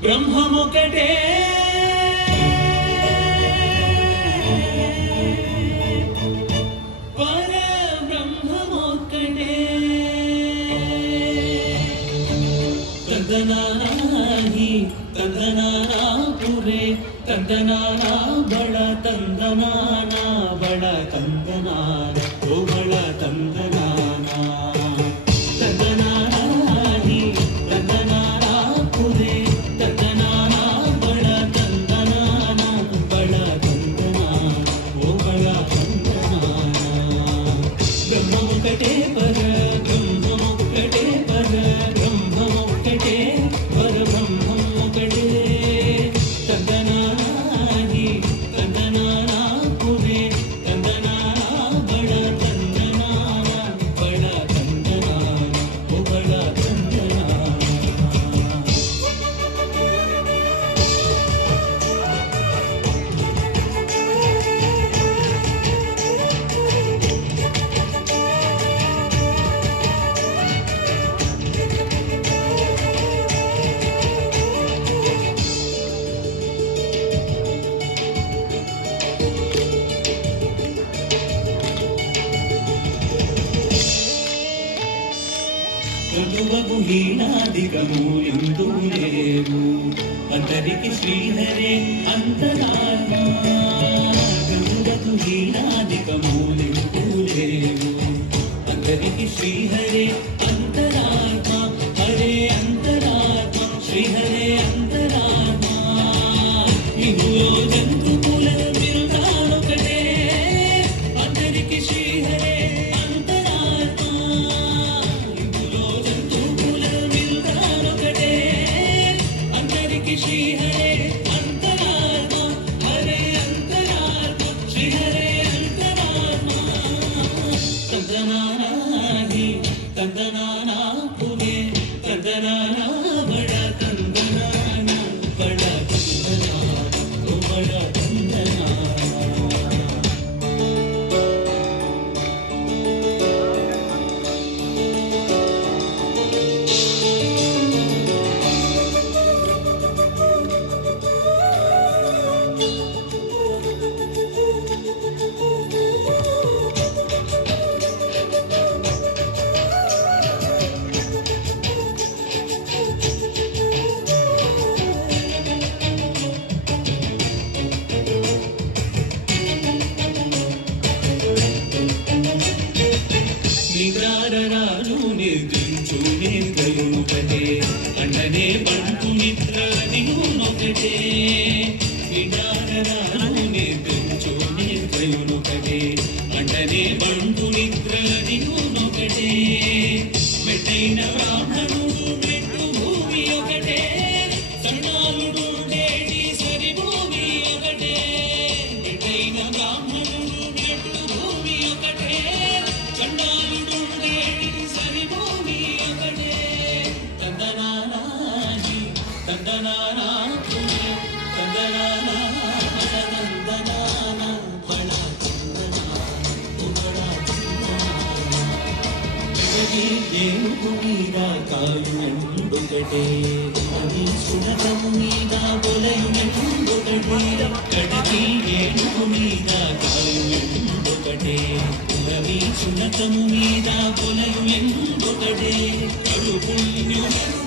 బ్రహ్మముకటే పరబ్రహ్మముకటే తందనాని తందనానా పురే తందనానా బళ తందనానా బళ తందనాన ఓ బళ తందనానా తందనాని తందనానా పురే తందనానా బళ తందనానా బళ తందనాన ఓ బళ తందనానా బ్రహ్మముకటే పర బ్రహ్మముకటే పర బ్రహ్మముకటే పర బ్రహ్మముకటే తందనాని తందనానా పురే తందనానా బళ తందనానా బళ తందనాన ఓ బళ తందనానా ప్రభువగు హీనాదికము ఎందు లేవు అందరికి శ్రీహరే అంతరాత్మా ప్రభువగు హీనాదికము ఎందు లేవు అందరికి శ్రీహరే అంతరాత్మా హరే అంతరాత్మా శ్రీహరే అంతరాత్మా ఇందులో జంతువుల బిరుదానొకటే అందరికి శ్రీహరే అంతరాత్మా ఇందులో జంతువుల బిరుదానొకటే అందరికి శ్రీహరే అంతరాత్మా హరే అంతరాత్మా శ్రీహరే అంతరాత్మా తందనాని తందనానా పురే తందనానా బళ తందనానా బళ తందనానా ఓ బళ తందనానా నిద్రారరాజు నిద్రించు నిద్రయునొకటే అండనే బంటు నిద్ర దిగునొకటే నిద్రారరాజు నిద్రించు నిద్రయునొకటే అండనే బంటు నిద్ర దిగునొకటే మెట్టైన బ్రాహ్మణుడు మెట్టు భూమి ఒకటే సండాలుడు డేటి సరి భూమి ఒకటే మెట్టైన బ్రాహ్మణుడు మెట్టు భూమి ఒకటే సండాలుడు డేటి సరి భూమి ఒకటే తందనాని తందనానా పురే తందనానా బళ తందనానా బళ తందనానా ఓ బళ తందనానా జగతి ఏనుగు మీద కాయునండొకటే అది సునకము మీద బొలయునండొకటే కడకి ఏనుగు మీద కాయునండొకటే రవి సునకము మీద బొలయునండొకటే కడు పుణ్యుడు